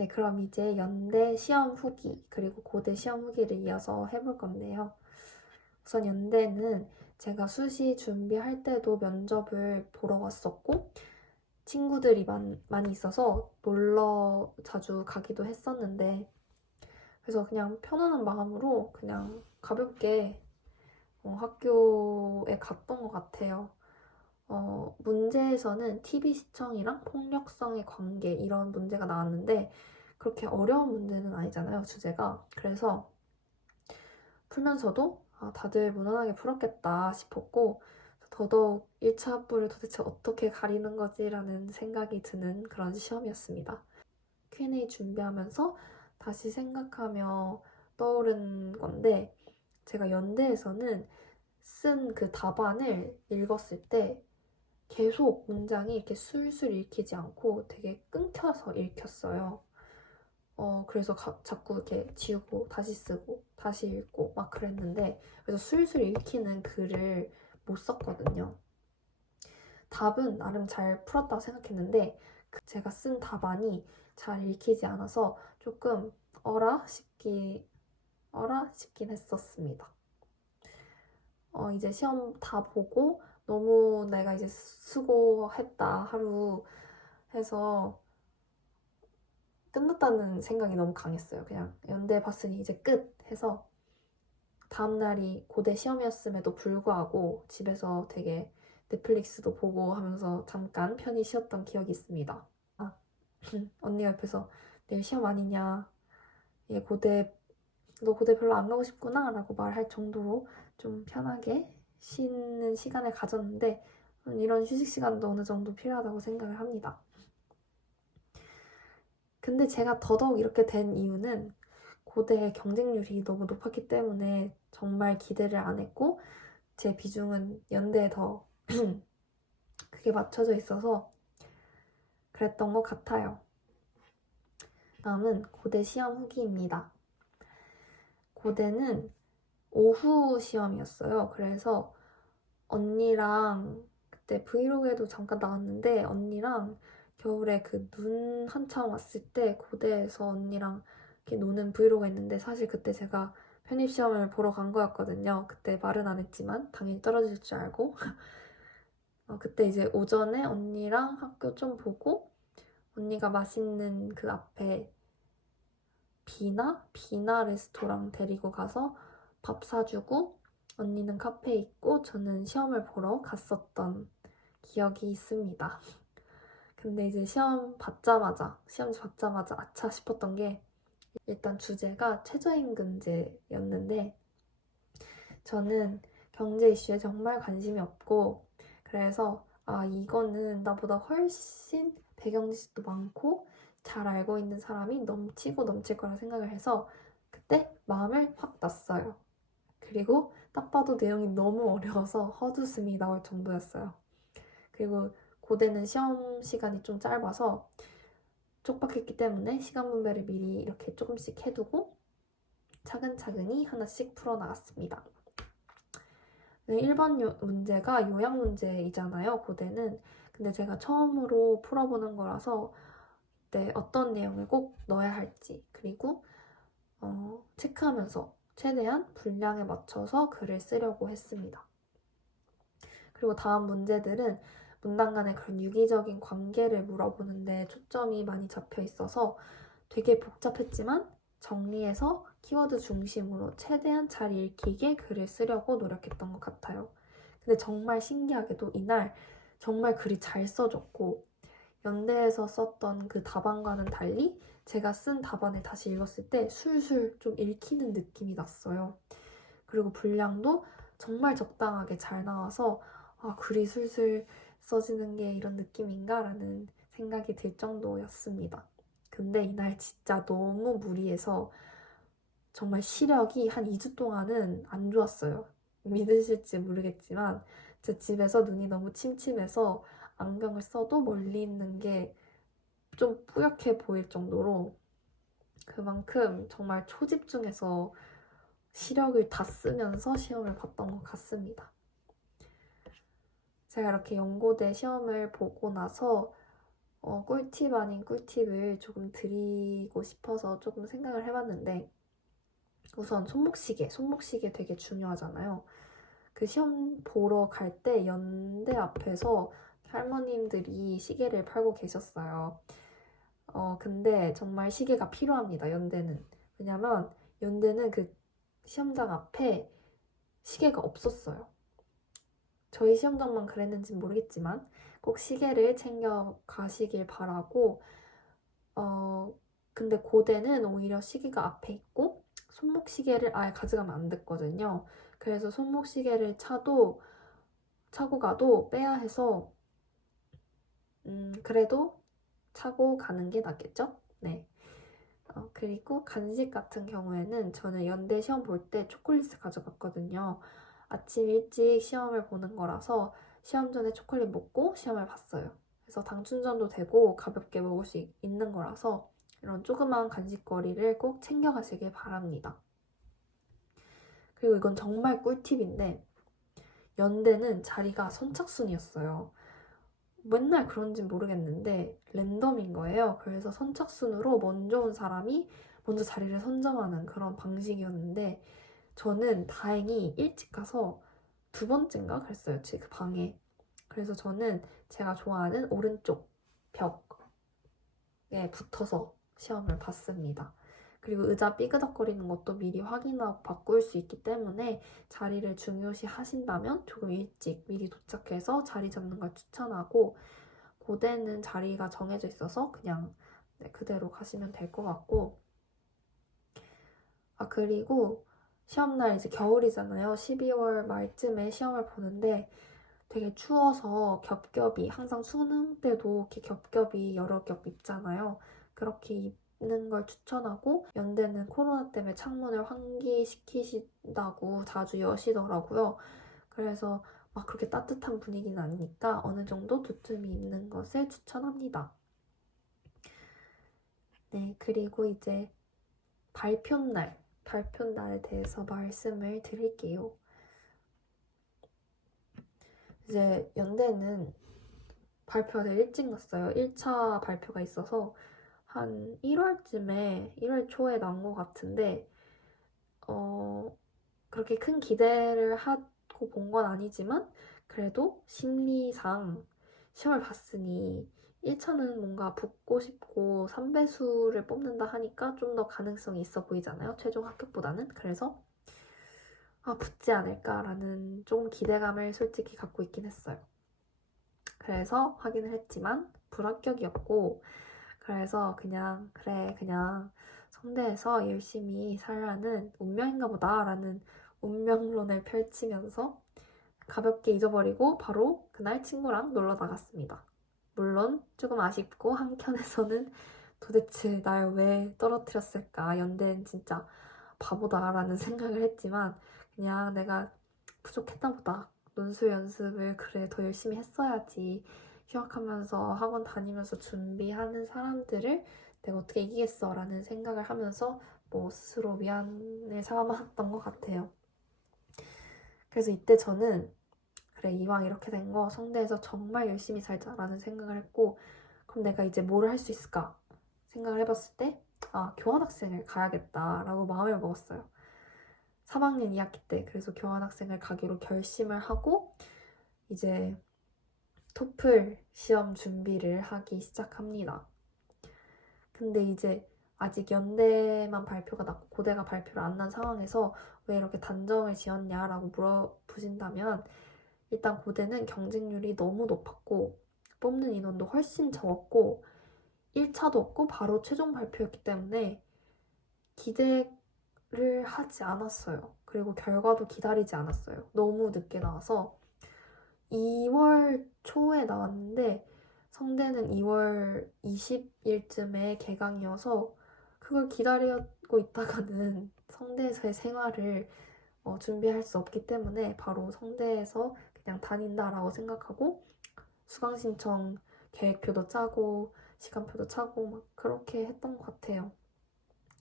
네, 그럼 이제 연대 시험 후기, 그리고 고대 시험 후기를 이어서 해볼 건데요. 우선 연대는 제가 수시 준비할 때도 면접을 보러 왔었고, 친구들이 많이 있어서 놀러 자주 가기도 했었는데, 그래서 그냥 편안한 마음으로 그냥 가볍게 학교에 갔던 것 같아요. 문제에서는 TV 시청이랑 폭력성의 관계 이런 문제가 나왔는데 그렇게 어려운 문제는 아니잖아요, 주제가. 그래서 풀면서도 다들 무난하게 풀었겠다 싶었고 더더욱 1차 합부를 도대체 어떻게 가리는 거지라는 생각이 드는 그런 시험이었습니다. Q&A 준비하면서 다시 생각하며 떠오른 건데 제가 연대에서는 쓴 그 답안을 읽었을 때 계속 문장이 이렇게 술술 읽히지 않고 되게 끊겨서 읽혔어요. 그래서 자꾸 이렇게 지우고 다시 쓰고 다시 읽고 막 그랬는데 그래서 술술 읽히는 글을 못 썼거든요. 답은 나름 잘 풀었다고 생각했는데 제가 쓴 답안이 잘 읽히지 않아서 조금 어라 싶긴 했었습니다. 이제 시험 다 보고 너무 내가 이제 수고했다 하루 해서 끝났다는 생각이 너무 강했어요. 그냥 연대 봤으니 이제 끝 해서 다음날이 고대 시험이었음에도 불구하고 집에서 되게 넷플릭스도 보고 하면서 잠깐 편히 쉬었던 기억이 있습니다. 언니가 옆에서 내일 시험 아니냐, 얘 너 고대 별로 안 가고 싶구나 라고 말할 정도로 좀 편하게 쉬는 시간을 가졌는데 이런 휴식 시간도 어느 정도 필요하다고 생각을 합니다. 근데 제가 더더욱 이렇게 된 이유는 고대 경쟁률이 너무 높았기 때문에 정말 기대를 안 했고 제 비중은 연대에 더 크게 맞춰져 있어서 그랬던 것 같아요. 다음은 고대 시험 후기입니다. 고대는 오후 시험이었어요. 그래서 언니랑 그때 브이로그에도 잠깐 나왔는데 언니랑 겨울에 그 눈 한참 왔을 때 고대에서 언니랑 이렇게 노는 브이로그가 있는데 사실 그때 제가 편입시험을 보러 간 거였거든요. 그때 말은 안 했지만 당연히 떨어질 줄 알고 그때 이제 오전에 언니랑 학교 좀 보고 언니가 맛있는 그 앞에 비나 레스토랑 데리고 가서 밥 사주고 언니는 카페에 있고 저는 시험을 보러 갔었던 기억이 있습니다. 근데 이제 시험지 받자마자 아차 싶었던 게 일단 주제가 최저임금제였는데 저는 경제 이슈에 정말 관심이 없고 그래서 이거는 나보다 훨씬 배경 지식도 많고 잘 알고 있는 사람이 넘치고 넘칠 거라 생각을 해서 그때 마음을 확 놨어요. 그리고 딱 봐도 내용이 너무 어려워서 헛웃음이 나올 정도였어요. 그리고 고대는 시험 시간이 좀 짧아서 촉박했기 때문에 시간 분배를 미리 이렇게 조금씩 해두고 차근차근히 하나씩 풀어나갔습니다. 1번 문제가 요약 문제이잖아요, 고대는. 근데 제가 처음으로 풀어보는 거라서 이때 어떤 내용을 꼭 넣어야 할지 그리고 체크하면서 최대한 분량에 맞춰서 글을 쓰려고 했습니다. 그리고 다음 문제들은 문단 간의 그런 유기적인 관계를 물어보는데 초점이 많이 잡혀 있어서 되게 복잡했지만 정리해서 키워드 중심으로 최대한 잘 읽히게 글을 쓰려고 노력했던 것 같아요. 근데 정말 신기하게도 이날 정말 글이 잘 써졌고 연대에서 썼던 그 답안과는 달리 제가 쓴 답안을 다시 읽었을 때 술술 좀 읽히는 느낌이 났어요. 그리고 분량도 정말 적당하게 잘 나와서 글이 술술 써지는 게 이런 느낌인가? 라는 생각이 들 정도였습니다. 근데 이날 진짜 너무 무리해서 정말 시력이 한 2주 동안은 안 좋았어요. 믿으실지 모르겠지만 제 집에서 눈이 너무 침침해서 안경을 써도 멀리 있는 게 좀 뿌옇게 보일 정도로 그만큼 정말 초집중해서 시력을 다 쓰면서 시험을 봤던 것 같습니다. 제가 이렇게 연고대 시험을 보고 나서 꿀팁 아닌 꿀팁을 조금 드리고 싶어서 조금 생각을 해봤는데, 우선 손목시계 되게 중요하잖아요. 그 시험 보러 갈 때 연대 앞에서 할머님들이 시계를 팔고 계셨어요. 근데 정말 시계가 필요합니다, 연대는. 왜냐면 연대는 그 시험장 앞에 시계가 없었어요. 저희 시험장만 그랬는지 모르겠지만 꼭 시계를 챙겨 가시길 바라고, 근데 고대는 오히려 시계가 앞에 있고 손목시계를 아예 가져가면 안 됐거든요. 그래서 손목시계를 차고 가도 빼야 해서, 그래도 차고 가는 게 낫겠죠? 네. 그리고 간식 같은 경우에는 저는 연대 시험 볼 때 초콜릿을 가져갔거든요. 아침 일찍 시험을 보는 거라서 시험 전에 초콜릿 먹고 시험을 봤어요. 그래서 당 충전도 되고 가볍게 먹을 수 있는 거라서 이런 조그만 간식거리를 꼭 챙겨가시길 바랍니다. 그리고 이건 정말 꿀팁인데, 연대는 자리가 선착순이었어요. 맨날 그런지 모르겠는데 랜덤인 거예요. 그래서 선착순으로 먼저 온 사람이 먼저 자리를 선점하는 그런 방식이었는데, 저는 다행히 일찍 가서 두 번째인가 그랬어요, 그 방에. 그래서 저는 제가 좋아하는 오른쪽 벽에 붙어서 시험을 봤습니다. 그리고 의자 삐그덕거리는 것도 미리 확인하고 바꿀 수 있기 때문에 자리를 중요시 하신다면 조금 일찍 미리 도착해서 자리 잡는 걸 추천하고, 고대는 자리가 정해져 있어서 그냥 그대로 가시면 될 것 같고, 그리고 시험날 이제 겨울이잖아요. 12월 말쯤에 시험을 보는데 되게 추워서 겹겹이, 항상 수능 때도 이렇게 겹겹이 여러 겹 입잖아요. 그렇게 입는 걸 추천하고, 연대는 코로나 때문에 창문을 환기시키신다고 자주 여시더라고요. 그래서 막 그렇게 따뜻한 분위기는 아니니까 어느 정도 두툼이 입는 것을 추천합니다. 네, 그리고 이제 발표날에 대해서 말씀을 드릴게요. 이제 연대는 발표를 일찍 났어요. 1차 발표가 있어서 한 1월 초에 나온 것 같은데, 그렇게 큰 기대를 하고 본 건 아니지만, 그래도 심리상 시험을 봤으니 1차는 뭔가 붙고 싶고 3배수를 뽑는다 하니까 좀 더 가능성이 있어 보이잖아요, 최종 합격보다는. 그래서 붙지 않을까라는 좀 기대감을 솔직히 갖고 있긴 했어요. 그래서 확인을 했지만 불합격이었고, 그래서 그냥 성대에서 열심히 살라는 운명인가 보다라는 운명론을 펼치면서 가볍게 잊어버리고 바로 그날 친구랑 놀러 나갔습니다. 물론 조금 아쉽고 한켠에서는 도대체 날 왜 떨어뜨렸을까, 연대는 진짜 바보다라는 생각을 했지만, 그냥 내가 부족했나 보다. 논술 연습을 그래 더 열심히 했어야지. 휴학하면서 학원 다니면서 준비하는 사람들을 내가 어떻게 이기겠어 라는 생각을 하면서 스스로 위안을 삼았던 것 같아요. 그래서 이때 저는 그래, 이왕 이렇게 된 거 성대에서 정말 열심히 살자라는 생각을 했고, 그럼 내가 이제 뭘 할 수 있을까 생각을 해봤을 때 교환학생을 가야겠다라고 마음을 먹었어요. 3학년 2학기 때. 그래서 교환학생을 가기로 결심을 하고 이제 토플 시험 준비를 하기 시작합니다. 근데 이제 아직 연대만 발표가 났고 고대가 발표를 안 난 상황에서 왜 이렇게 단정을 지었냐라고 물어보신다면, 일단 고대는 경쟁률이 너무 높았고 뽑는 인원도 훨씬 적었고 1차도 없고 바로 최종 발표였기 때문에 기대를 하지 않았어요. 그리고 결과도 기다리지 않았어요. 너무 늦게 나와서 2월 초에 나왔는데 성대는 2월 20일쯤에 개강이어서 그걸 기다리고 있다가는 성대에서의 생활을 준비할 수 없기 때문에 바로 성대에서 그냥 다닌다라고 생각하고 수강 신청 계획표도 짜고 시간표도 짜고 막 그렇게 했던 것 같아요.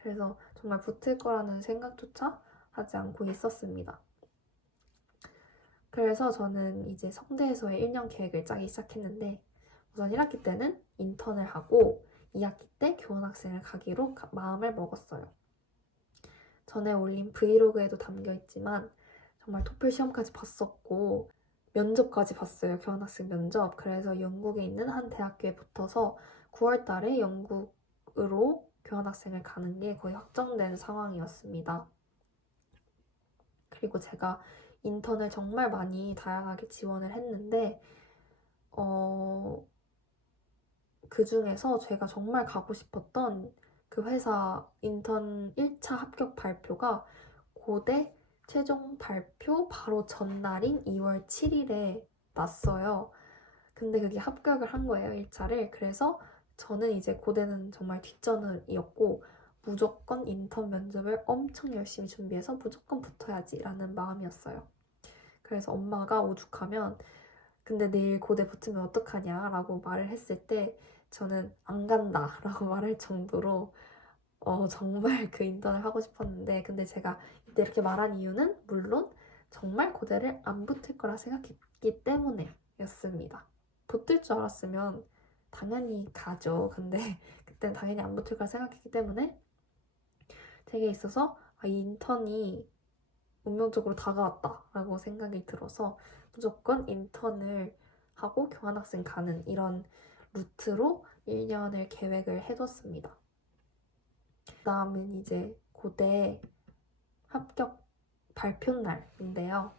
그래서 정말 붙을 거라는 생각조차 하지 않고 있었습니다. 그래서 저는 이제 성대에서의 1년 계획을 짜기 시작했는데, 우선 1학기 때는 인턴을 하고 2학기 때 교환학생을 가기로 마음을 먹었어요. 전에 올린 브이로그에도 담겨있지만 정말 토플 시험까지 봤었고 면접까지 봤어요. 교환학생 면접. 그래서 영국에 있는 한 대학교에 붙어서 9월 달에 영국으로 교환학생을 가는 게 거의 확정된 상황이었습니다. 그리고 제가 인턴을 정말 많이 다양하게 지원을 했는데 그 중에서 제가 정말 가고 싶었던 그 회사 인턴 1차 합격 발표가 고대 최종 발표 바로 전날인 2월 7일에 났어요. 근데 그게 합격을 한 거예요, 1차를. 그래서 저는 이제 고대는 정말 뒷전이었고 무조건 인턴 면접을 엄청 열심히 준비해서 무조건 붙어야지라는 마음이었어요. 그래서 엄마가 오죽하면 근데 내일 고대 붙으면 어떡하냐라고 말을 했을 때 저는 안 간다라고 말할 정도로 정말 그 인턴을 하고 싶었는데 근데 제가 이때 이렇게 말한 이유는 물론 정말 고대를 안 붙을 거라 생각했기 때문에였습니다. 붙을 줄 알았으면 당연히 가죠. 근데 그때는 당연히 안 붙을 거라 생각했기 때문에 되게 있어서 이 인턴이 운명적으로 다가왔다라고 생각이 들어서 무조건 인턴을 하고 교환학생 가는 이런 루트로 1년을 계획을 해뒀습니다. 그 다음은 이제 고대 합격 발표 날인데요.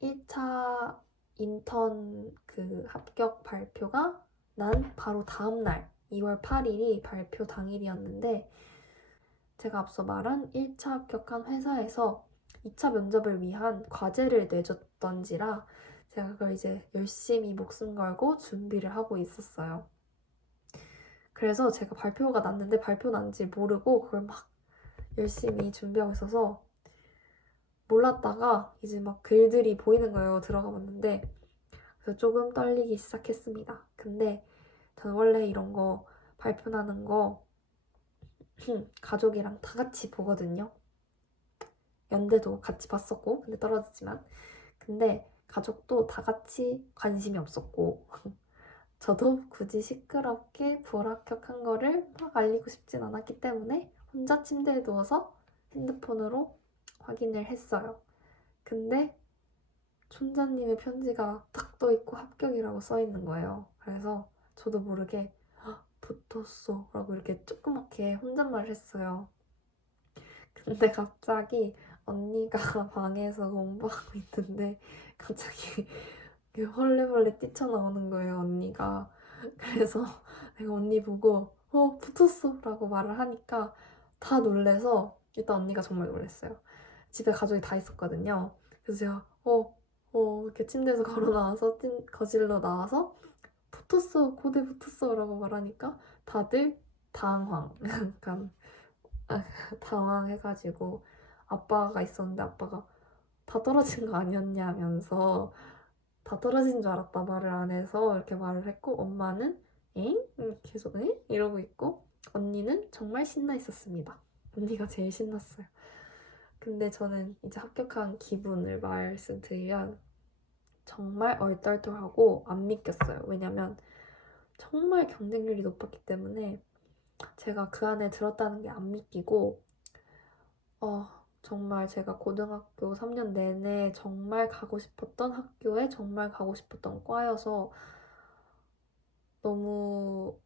1차 인턴 그 합격 발표가 난 바로 다음날 2월 8일이 발표 당일이었는데 제가 앞서 말한 1차 합격한 회사에서 2차 면접을 위한 과제를 내줬던지라 제가 그걸 이제 열심히 목숨 걸고 준비를 하고 있었어요. 그래서 제가 발표가 났는데 발표 난지 모르고 그걸 막 열심히 준비하고 있어서 몰랐다가 이제 막 글들이 보이는 거예요. 들어가 봤는데 그래서 조금 떨리기 시작했습니다. 근데 저는 원래 이런 거 발표 나는 거 가족이랑 다 같이 보거든요. 연대도 같이 봤었고 근데 떨어졌지만 근데 가족도 다 같이 관심이 없었고 저도 굳이 시끄럽게 불합격한 거를 막 알리고 싶진 않았기 때문에 혼자 침대에 누워서 핸드폰으로 확인을 했어요. 근데 촌자님의 편지가 딱 떠있고 합격이라고 써있는 거예요. 그래서 저도 모르게 붙었어 라고 이렇게 조그맣게 혼잣말을 했어요. 근데 갑자기 언니가 방에서 공부하고 있는데 갑자기 헐레벌레 뛰쳐나오는 거예요, 언니가. 그래서 내가 언니 보고 붙었어 라고 말을 하니까 다 놀래서 일단 언니가 정말 놀랐어요. 집에 가족이 다 있었거든요. 그래서 제가 이렇게 침대에서 걸어 나와서 거실로 나와서 붙었어, 고대 붙었어 라고 말하니까 다들 당황. 약간 당황해가지고 아빠가 있었는데 아빠가 다 떨어진 거 아니었냐면서 다 떨어진 줄 알았다 말을 안 해서 이렇게 말을 했고 엄마는 엥? 계속 엥? 이러고 있고 언니는 정말 신나 있었습니다. 언니가 제일 신났어요. 근데 저는 이제 합격한 기분을 말씀드리면 정말 얼떨떨하고 안 믿겼어요. 왜냐면 정말 경쟁률이 높았기 때문에 제가 그 안에 들었다는 게 안 믿기고 정말 제가 고등학교 3년 내내 정말 가고 싶었던 학교에 정말 가고 싶었던 과여서 너무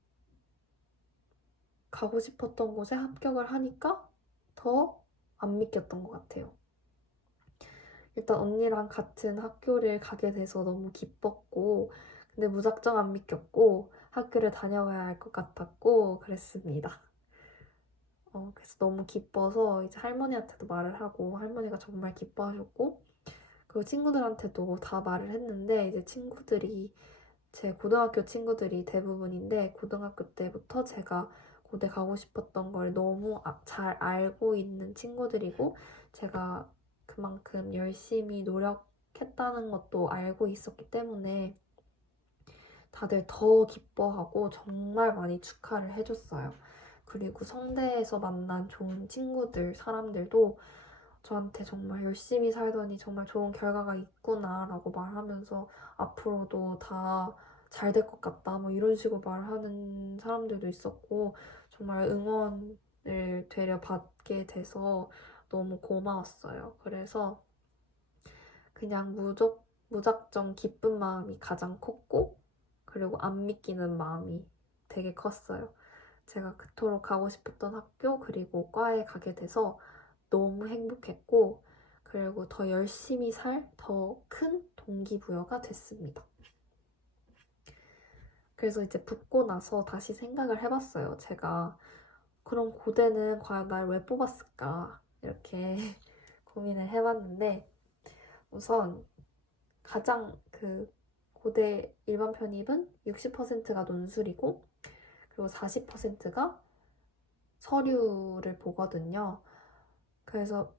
가고 싶었던 곳에 합격을 하니까 더 안 믿겼던 것 같아요. 일단 언니랑 같은 학교를 가게 돼서 너무 기뻤고 근데 무작정 안 믿겼고 학교를 다녀와야 할 것 같았고 그랬습니다. 그래서 너무 기뻐서 이제 할머니한테도 말을 하고 할머니가 정말 기뻐하셨고 그리고 친구들한테도 다 말을 했는데 이제 친구들이 제 고등학교 친구들이 대부분인데 고등학교 때부터 제가 고대 가고 싶었던 걸 너무 잘 알고 있는 친구들이고 제가 그만큼 열심히 노력했다는 것도 알고 있었기 때문에 다들 더 기뻐하고 정말 많이 축하를 해줬어요. 그리고 성대에서 만난 좋은 친구들, 사람들도 저한테 정말 열심히 살더니 정말 좋은 결과가 있구나라고 말하면서 앞으로도 다 잘 될 것 같다 뭐 이런 식으로 말하는 사람들도 있었고 정말 응원을 되려 받게 돼서 너무 고마웠어요. 그래서 그냥 무작정 기쁜 마음이 가장 컸고 그리고 안 믿기는 마음이 되게 컸어요. 제가 그토록 가고 싶었던 학교 그리고 과에 가게 돼서 너무 행복했고 그리고 더 열심히 살 더 큰 동기부여가 됐습니다. 그래서 이제 붙고 나서 다시 생각을 해봤어요. 제가 그럼 고대는 과연 날 왜 뽑았을까 이렇게 고민을 해봤는데 우선 가장 고대 일반 편입은 60%가 논술이고 그리고 40%가 서류를 보거든요. 그래서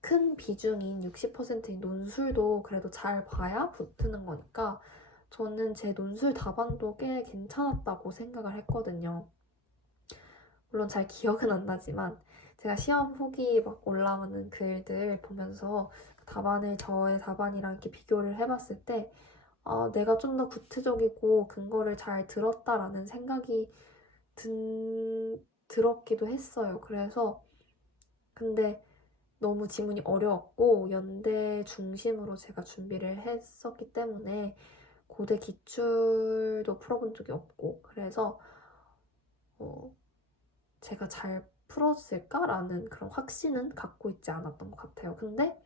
큰 비중인 60%인 논술도 그래도 잘 봐야 붙는 거니까 저는 제 논술 답안도 꽤 괜찮았다고 생각을 했거든요. 물론 잘 기억은 안 나지만 제가 시험 후기 막 올라오는 글들 보면서 답안을 저의 답안이랑 이렇게 비교를 해봤을 때 내가 좀 더 구체적이고 근거를 잘 들었다라는 생각이 들었기도 했어요. 그래서 근데 너무 지문이 어려웠고 연대 중심으로 제가 준비를 했었기 때문에 고대 기출도 풀어본 적이 없고 그래서 제가 잘 풀었을까라는 그런 확신은 갖고 있지 않았던 것 같아요. 근데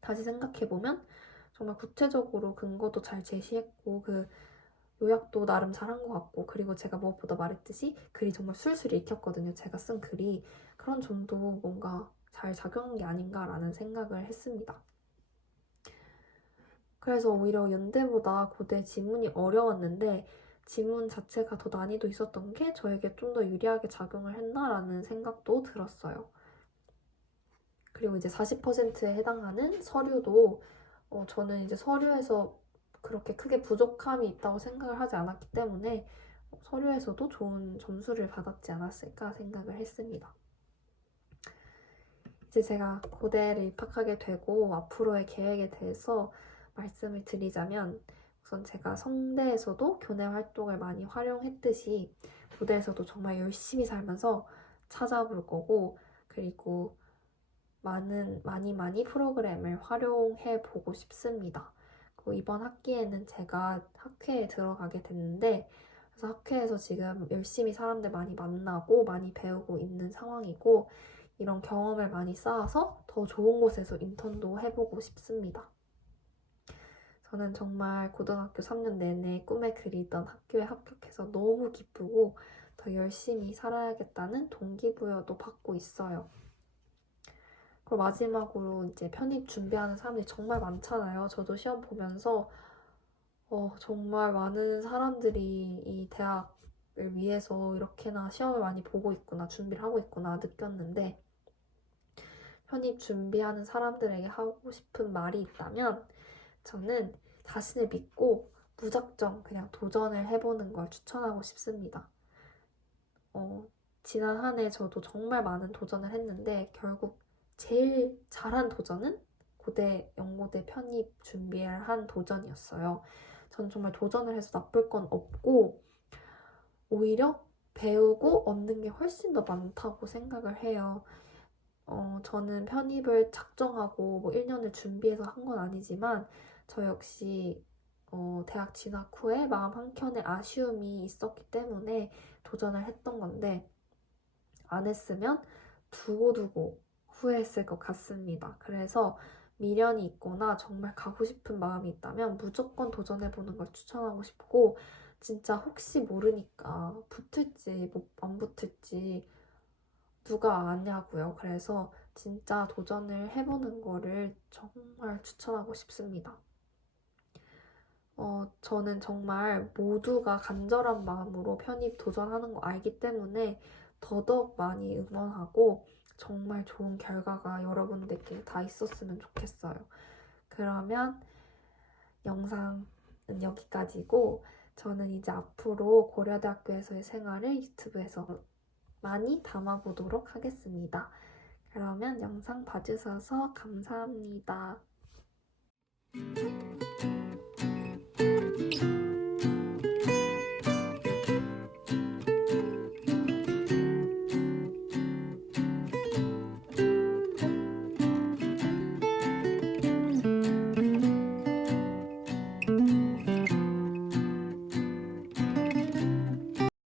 다시 생각해보면 정말 구체적으로 근거도 잘 제시했고 요약도 나름 잘한 것 같고 그리고 제가 무엇보다 말했듯이 글이 정말 술술 읽혔거든요. 제가 쓴 글이 그런 점도 뭔가 잘 작용한 게 아닌가라는 생각을 했습니다. 그래서 오히려 연대보다 고대 지문이 어려웠는데 지문 자체가 더 난이도 있었던 게 저에게 좀 더 유리하게 작용을 했나라는 생각도 들었어요. 그리고 이제 40%에 해당하는 서류도 저는 이제 서류에서 그렇게 크게 부족함이 있다고 생각을 하지 않았기 때문에 서류에서도 좋은 점수를 받았지 않았을까 생각을 했습니다. 이제 제가 고대를 입학하게 되고 앞으로의 계획에 대해서 말씀을 드리자면 우선 제가 성대에서도 교내 활동을 많이 활용했듯이 고대에서도 정말 열심히 살면서 찾아볼 거고 그리고 많이 프로그램을 활용해 보고 싶습니다. 그리고 이번 학기에는 제가 학회에 들어가게 됐는데 그래서 학회에서 지금 열심히 사람들 많이 만나고 많이 배우고 있는 상황이고 이런 경험을 많이 쌓아서 더 좋은 곳에서 인턴도 해보고 싶습니다. 저는 정말 고등학교 3년 내내 꿈에 그리던 학교에 합격해서 너무 기쁘고 더 열심히 살아야겠다는 동기부여도 받고 있어요. 그리고 마지막으로 이제 편입 준비하는 사람들이 정말 많잖아요. 저도 시험 보면서 정말 많은 사람들이 이 대학을 위해서 이렇게나 시험을 많이 보고 있구나, 준비를 하고 있구나 느꼈는데 편입 준비하는 사람들에게 하고 싶은 말이 있다면 저는 자신을 믿고 무작정 그냥 도전을 해보는 걸 추천하고 싶습니다. 지난 한 해 저도 정말 많은 도전을 했는데 결국 제일 잘한 도전은 고대 연고대 편입 준비를 한 도전이었어요. 전 정말 도전을 해서 나쁠 건 없고 오히려 배우고 얻는 게 훨씬 더 많다고 생각을 해요. 저는 편입을 작정하고 뭐 1년을 준비해서 한 건 아니지만 저 역시 대학 진학 후에 마음 한켠에 아쉬움이 있었기 때문에 도전을 했던 건데 안 했으면 두고두고 후회했을 것 같습니다. 그래서 미련이 있거나 정말 가고 싶은 마음이 있다면 무조건 도전해보는 걸 추천하고 싶고 진짜 혹시 모르니까 붙을지 안 붙을지 누가 아냐고요. 그래서 진짜 도전을 해보는 거를 정말 추천하고 싶습니다. 저는 정말 모두가 간절한 마음으로 편입 도전하는 거 알기 때문에 더더욱 많이 응원하고 정말 좋은 결과가 여러분들께 다 있었으면 좋겠어요. 그러면 영상은 여기까지고 저는 이제 앞으로 고려대학교에서의 생활을 유튜브에서 많이 담아보도록 하겠습니다. 그러면 영상 봐주셔서 감사합니다.